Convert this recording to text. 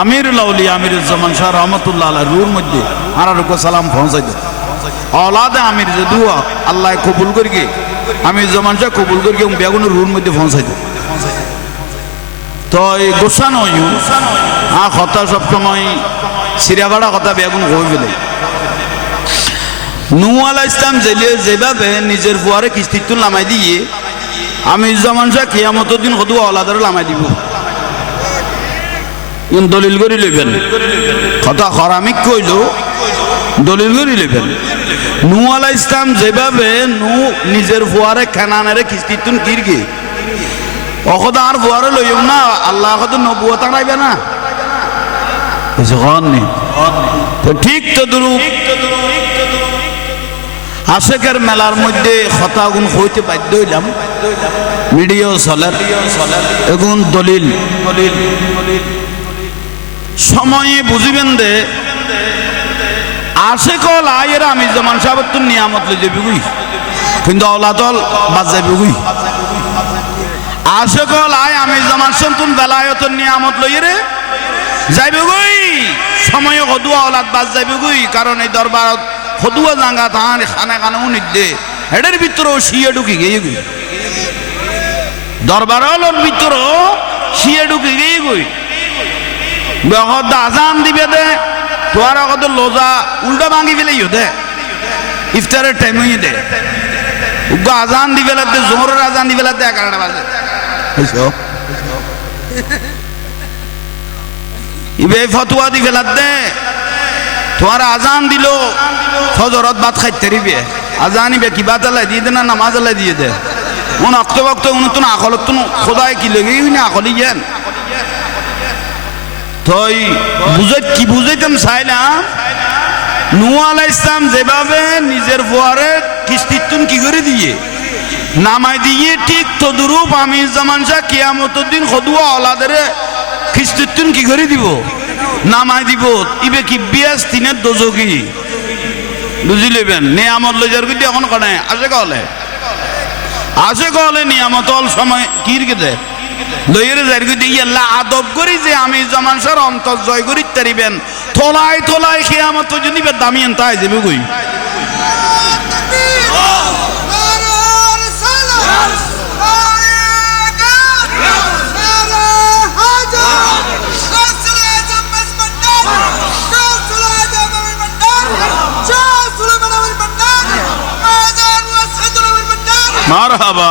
আমিরুল আউলিয়া আমিরুজ্জামান শাহ রহমতুল্লাহ আলাইহির রুর মধ্যে আরারুকো সালাম পৌঁছাই দে औलाद आमिर जे दुआ अल्लाह कबूल करके आमिर जमान शाह कबूल करके बेगुन रूर मध्य पहुंचाई दे तो गुस्सा नई हाँ कथा सब समय सिरियागाड़ा कथा बेगुन कई फेले नूह आलाइहिस सालाम जेभाबे निजेर बुआरे किस्तित्व नामाई दिए आमिर जमान शाह कियामतेर दिन हदु औलादेर नामाई दिब इन दलिल करि लइबेन कथा खरामिक कइलो दलिल करि लइबेन नूह आलाइहिस सालाम जेभाबे नूह निजेर बुआरे कानानेर किस्तित्व किरगे अखद आर बुआरे लइम ना आल्लाह कत नबुवत आनाइबे ना কিছু কন নি তো ঠিক তো দুরূপ আশেকের মেলার মধ্যে কথাগুন হইতে বাধ্য হইলাম ভিডিও চলে এগুন দলিল সময়ে বুঝিবেন দে আশেকল আয়ের আমি জমান সাহেবের তো নিয়ামত লই যাবি কিন্তু আওলাদল বাদ যাবি আশেকল আয় আমি জমান সন্তুন বেলায়তর নিয়ামত লই রে যাইবে গই সময় হদুয়া আওলাদ বাদ যাইবে গই কারণ এই দরবার হদুয়া জাঙ্গা থান খানা খানা উনিদে এডের ভিতর শিয়ে ঢুকি গই গই দরবারর ভিতর শিয়ে ঢুকি গই গই বহুত আজান দিবে দে তোরা কত লোজা উল্টা ভাঙি ফেলে দে ইফতারের টাইম হই দে উগো আজান দিবে দে জোহরের আজান দিবে দে 11টা বাজে বুঝছো ইবে ফতোয়া দি ফেলাত দে তোমার আজান দিল ফজরত ভাত খাইতে রিবে আজান ইবে কি বাত আল্লাহ দিয়ে দে না নামাজ আল্লাহ দিয়ে দে মন অক্ত বক্ত উনতুন আকলতুন খোদায় কি লাগি না আকলি জ্ঞান তই বুঝাই কি বুঝাইতাম চাইলাম নূহ আলাইহিস সালাম যেভাবে নিজের বুয়ারে কিস্তিতুন কি করে দিয়ে নামাই দিয়ে ঠিক তদরূপ আমি জামান শাহ কিয়ামতের দিন খদুয়া আওলাদের কিস্তিতুন কি করে দিব নামাই দিব ইবে কি বিয়াস তিনের দোজকি বুঝিলেবেন নিয়ামত লইজার কিন্তু এখন কনে আসে কলে নিয়ামত অল সময় কির কে লইরে যার গদি আল্লাহ আদব করি যে আমি জামান শাহর অন্তর জয় করি তারিবেন তোলাই তোলাই কিয়ামত যদি দামিয়েন তাই যাবে কই মারহাবা